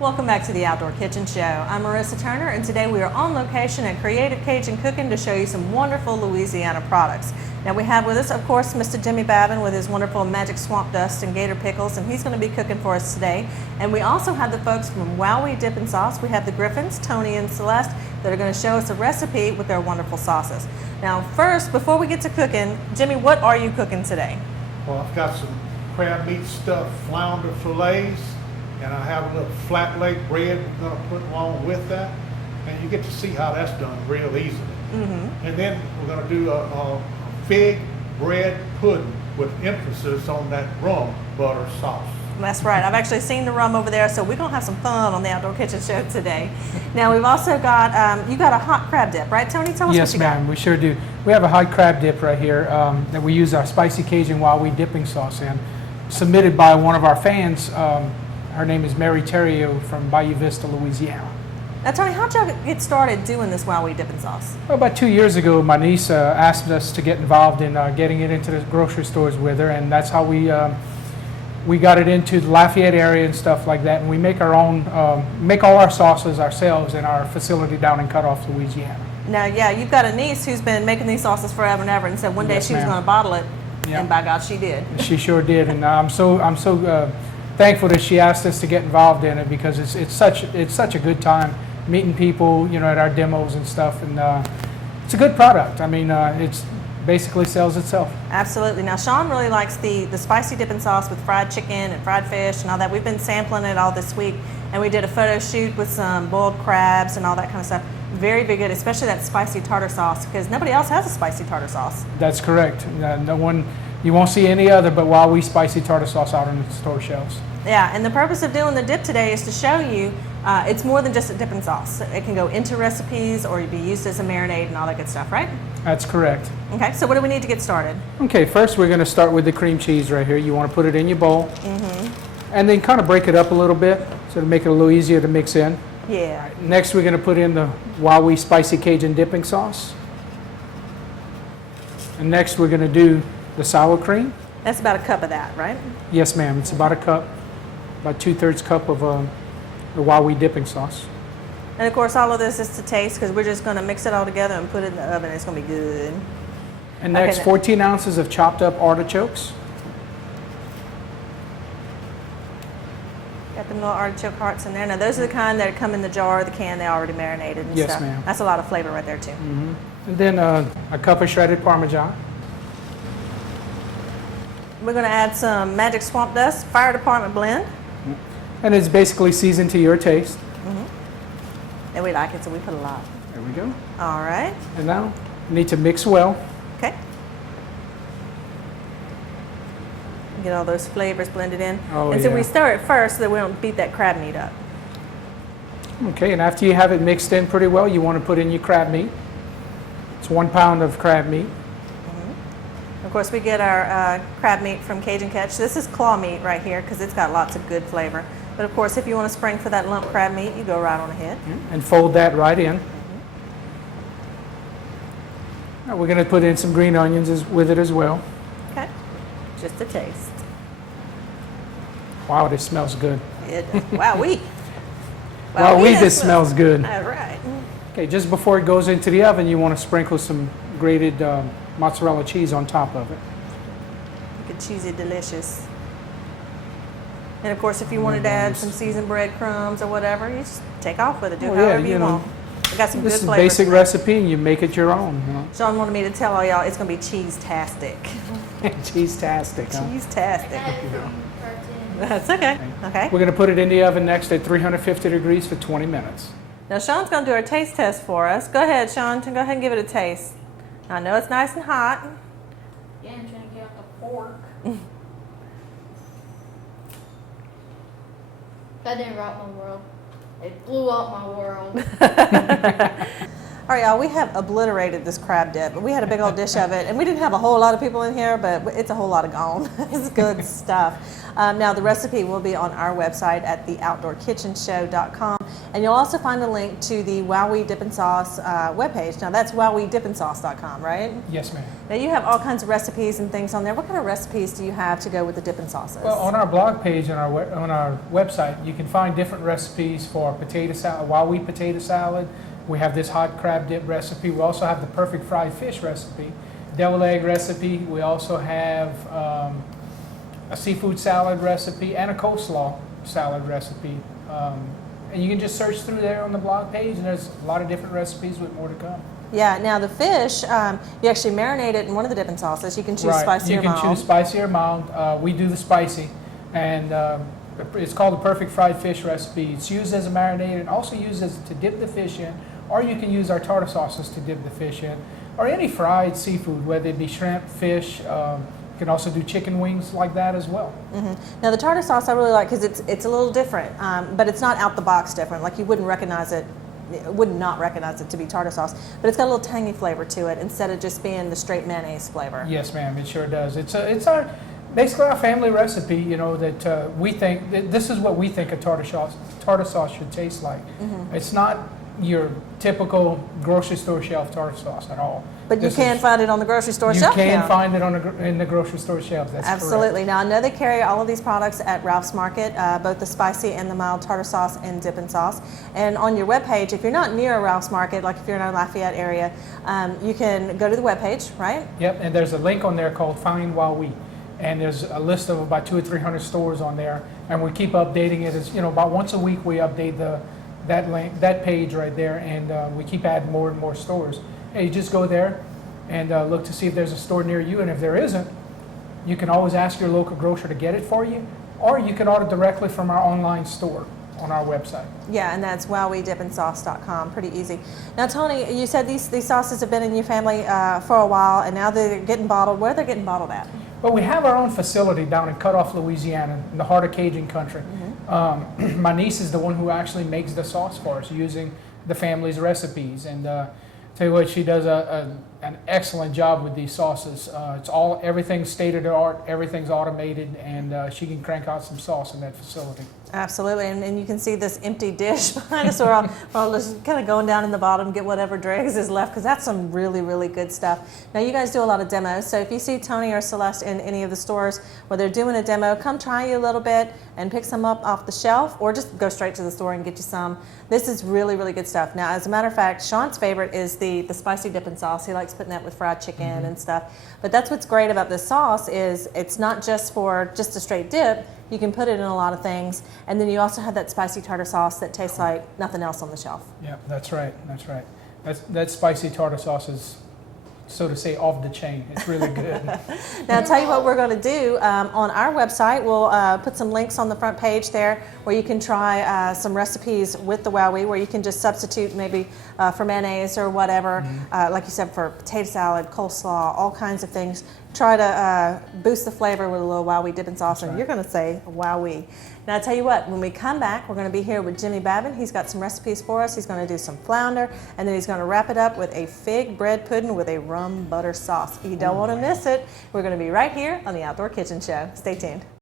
Welcome back to the Outdoor Kitchen Show. I'm Marissa Turner, and today we are on location at Creative Cajun Cooking to show you some wonderful Louisiana products. Now we have with us, of course, Mr. Jimmy Babin with his wonderful Magic Swamp Dust and Gator Pickles, and he's going to be cooking for us today. And we also have the folks from Wowee Dip and Sauce. We have the Griffins, Tony and Celeste, that are going to show us a recipe with their wonderful sauces. Now first, before we get to cooking, Jimmy, what are you cooking today? Well, I've got some crab meat stuffed flounder fillets, and I have a little flat lake bread I'm going to put along with that, and you get to see how that's done real easily. And then we're going to do a fig bread pudding with emphasis on that rum butter sauce. That's right. I've actually seen the rum over there, so we're going to have some fun on the Outdoor Kitchen Show today. Now, we've also got, you got a hot crab dip, right, Tony? Tell us yes, what you got. ma'am, we sure do. We have a hot crab dip right here that we use our spicy Cajun Wowee dipping sauce in, submitted by one of our fans. Her name is Mary Terrio from Bayou Vista, Louisiana. Now, Tony, how'd y'all get started doing this Wowee dipping sauce? Well, about 2 years ago, my niece asked us to get involved in getting it into the grocery stores with her, and that's how we got it into the Lafayette area and stuff like that. And we make our own, make all our sauces ourselves in our facility down in Cutoff, Louisiana. Now, yeah, you've got a niece who's been making these sauces forever and ever, and said one day Yes, she was ma'am. going to bottle it, Yeah. and by God, she did. She sure did, and I'm so thankful that she asked us to get involved in it, because it's such a good time meeting people, you know, at our demos and stuff, and it's a good product. I mean, it's basically sells itself. Absolutely. Now, Sean really likes the spicy dipping sauce with fried chicken and fried fish and all that. We've been sampling it all this week, and we did a photo shoot with some boiled crabs and all that kind of stuff. Very, very good, especially that spicy tartar sauce, because nobody else has a spicy tartar sauce. That's correct. No one, you won't see any other but Wowee spicy tartar sauce out on the store shelves. Yeah, and the purpose of doing the dip today is to show you it's more than just a dipping sauce. It can go into recipes or be used as a marinade and all that good stuff, right? That's correct. Okay, so what do we need to get started? Okay, first we're going to start with the cream cheese right here. You want to put it in your bowl, and then kind of break it up a little bit so to make it a little easier to mix in. Yeah. Next, we're going to put in the Wowee spicy Cajun dipping sauce. And next, we're going to do the sour cream. That's about a cup of that, right? Yes, ma'am. It's about a cup, about 2/3 cup of the Wowee dipping sauce. And of course, all of this is to taste, because we're just going to mix it all together and put it in the oven. It's going to be good. And next, Okay. 14 ounces of chopped up artichokes. Got the little artichoke hearts in there. Now, those are the kind that come in the jar or the can. They already marinated and Yes, stuff. ma'am. That's a lot of flavor right there, too. And then a cup of shredded Parmesan. We're going to add some Magic Swamp Dust Fire Department blend. And it's basically seasoned to your taste. And we like it, so we put a lot. There we go. All right. And now, you need to mix well. Okay. Get all those flavors blended in. Oh, and so yeah. we stir it first so that we don't beat that crab meat up. Okay, and after you have it mixed in pretty well, you want to put in your crab meat. It's 1 pound of crab meat. Of course, we get our crab meat from Cajun Catch. This is claw meat right here because it's got lots of good flavor. But of course, if you want to spring for that lump crab meat, you go right on ahead. And fold that right in. Now we're going to put in some green onions with it as well. Okay. Just a taste. Wow, this smells good. It does. Wowee. Wowee, this smells good. All right. Okay, just before it goes into the oven, you want to sprinkle some grated mozzarella cheese on top of it. Make it cheesy delicious. And of course, if you wanted to add some seasoned breadcrumbs or whatever, you just take off with it. Do Oh, however yeah, you you know, want. We got some This good is a flavors. basic in there. recipe, and you make it your own. You know? Sean wanted me to tell all y'all it's going to be cheese-tastic. Cheese-tastic, huh? Cheese-tastic. That's okay. Okay. We're going to put it in the oven next at 350 degrees for 20 minutes. Now Sean's going to do our taste test for us. Go ahead, Sean. Go ahead and give it a taste. I know it's nice and hot. Yeah, I'm trying to get out the fork. That didn't rock my world. It blew up my world. All right, y'all, we have obliterated this crab dip. We had a big old dish of it, and we didn't have a whole lot of people in here, but it's a whole lot of gone. It's good stuff. Now, the recipe will be on our website at theoutdoorkitchenshow.com, And you'll also find a link to the Wowee Dip and Sauce webpage. Now that's WoweeDipandSauce.com, right? Yes, ma'am. Now you have all kinds of recipes and things on there. What kind of recipes do you have to go with the dip and sauces? Well, on our blog page on our website, you can find different recipes for potato salad, Wowee potato salad. We have this hot crab dip recipe. We also have the perfect fried fish recipe, deviled egg recipe. We also have a seafood salad recipe and a coleslaw salad recipe. And you can just search through there on the blog page, and there's a lot of different recipes with more to come. Yeah, now the fish, you actually marinate it in one of the dip and sauces. You can choose Right. spicy You or can mild. choose spicy or mild. We do the spicy, and it's called the perfect fried fish recipe. It's used as a marinade and also used as to dip the fish in, or you can use our tartar sauces to dip the fish in, or any fried seafood, whether it be shrimp, fish. You can also do chicken wings like that as well. Now the tartar sauce I really like because it's a little different, but it's not out the box different. Like you wouldn't recognize it. Would not recognize it to be tartar sauce, but it's got a little tangy flavor to it instead of just being the straight mayonnaise flavor. Yes, ma'am. It sure does. It's our basically our family recipe. You know that we think that this is what we think a tartar sauce should taste like. It's not your typical grocery store shelf tartar sauce at all. But you can find it on the grocery store shelf. You can now. find it in the grocery store shelf. That's Absolutely. correct. Now I know they carry all of these products at Ralph's Market, both the spicy and the mild tartar sauce and dip and sauce. And on your webpage, if you're not near a Ralph's Market, like if you're in our Lafayette area, you can go to the webpage, right? Yep, and there's a link on there called Find Wowee, and there's a list of about 200 or 300 stores on there, and we keep updating it. As you know, about once a week we update that page right there, and we keep adding more and more stores. Hey, you just go there and look to see if there's a store near you, and if there isn't, you can always ask your local grocer to get it for you, or you can order directly from our online store on our website. Yeah, and that's WowieDipandSauce.com. Pretty easy. Now, Tony, you said these sauces have been in your family for a while, and now they're getting bottled. Where are they getting bottled at? Well, we have our own facility down in Cutoff, Louisiana, in the heart of Cajun country. My niece is the one who actually makes the sauce for us using the family's recipes, and tell you what, she does an excellent job with these sauces. Everything's state of the art, everything's automated, and she can crank out some sauce in that facility. Absolutely, and you can see this empty dish behind us. We're all just kind of going down in the bottom, get whatever dregs is left, because that's some really, really good stuff. Now, you guys do a lot of demos, so if you see Tony or Celeste in any of the stores where they're doing a demo, come try you a little bit and pick some up off the shelf, or just go straight to the store and get you some. This is really, really good stuff. Now, as a matter of fact, Sean's favorite is the spicy dip and sauce. He likes putting that with fried chicken and stuff. But that's what's great about this sauce is it's not just for just a straight dip. You can put it in a lot of things, and then you also have that spicy tartar sauce that tastes like nothing else on the shelf. Yeah, that's right. That's right. That spicy tartar sauce is, so to say, off the chain. It's really good. Now, I'll tell you what we're going to do. On our website, we'll put some links on the front page there where you can try some recipes with the Wowee, where you can just substitute maybe for mayonnaise or whatever, like you said, for potato salad, coleslaw, all kinds of things. Try to boost the flavor with a little Wowee dip and sauce, and you're going to say Wowee. Now, I'll tell you what, when we come back, we're going to be here with Jimmy Babin. He's got some recipes for us. He's going to do some flounder, and then he's going to wrap it up with a fig bread pudding with a rum butter sauce. You don't want to miss it. We're going to be right here on the Outdoor Kitchen Show. Stay tuned.